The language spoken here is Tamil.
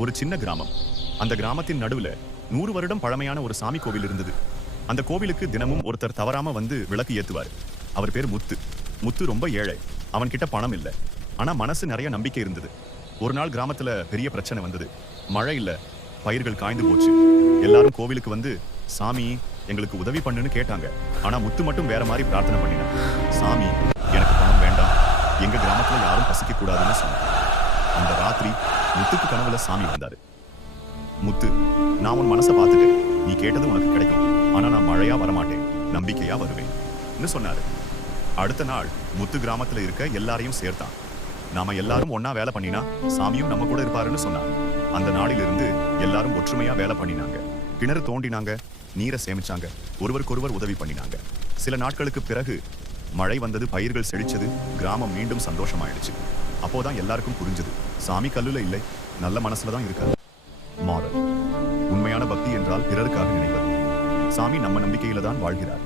ஒரு சின்ன கிராமம். அந்த கிராமத்தின் நடுவுல 100 வருடம் பழமையான ஒரு சாமி கோவில் இருந்தது. அந்த கோவிலுக்கு தினமும் ஒருத்தர் தவறாம வந்து விளக்கு ஏத்துவார். அவர் பேர் முத்து. முத்து ரொம்ப ஏழை. அவன்கிட்ட பணம் இல்ல. ஆனா மனசு நிறைய நம்பிக்கை இருந்தது. ஒரு நாள் கிராமத்துல பெரிய பிரச்சனை வந்தது. மழை இல்ல. பயிர்கள் காய்ந்து போச்சு. எல்லாரும் கோவிலுக்கு வந்து சாமி எங்களுக்கு உதவி பண்ணுன்னு கேட்டாங்க. ஆனா முத்து மட்டும் வேற மாதிரி பிரார்த்தனை பண்ணினான். சாமி, எனக்கு பணம் வேண்டாம். எங்க கிராமத்துல யாரும் பசிக்க கூடாதுன்னு சொன்னான். அந்த ராத்திரி முத்துக்கு கனவுல சாமி வந்தாரு. முத்து, நான் உன் மனசை பார்த்துட்டேன். நீ கேட்டது உனக்கு கிடைக்கும். ஆனா நான் மழையா வரமாட்டேன், நம்பிக்கையா வருவேன் சொன்னாரு. அடுத்த நாள் முத்து கிராமத்துல இருக்க எல்லாரையும் சேர்த்தான். நாம எல்லாரும் ஒன்னா வேலை பண்ணினா சாமியும் நம்ம கூட இருப்பாருன்னு சொன்னான். அந்த நாளிலிருந்து எல்லாரும் ஒற்றுமையா வேலை பண்ணினாங்க. கிணறு தோண்டினாங்க, நீரை சேமிச்சாங்க, ஒருவருக்கொருவர் உதவி பண்ணினாங்க. சில நாட்களுக்கு பிறகு மழை வந்தது, பயிர்கள் செழிச்சது, கிராமம் மீண்டும் சந்தோஷமாயிடுச்சு. அப்போதான் எல்லாருக்கும் புரிஞ்சது, சாமி கல்லுல இல்லை, நல்ல மனசுல தான் இருக்காது. மாறல். உண்மையான பக்தி என்றால் பிறருக்காக நினைப்பது. சாமி நம்ம நம்பிக்கையில தான் வாழ்கிறார்.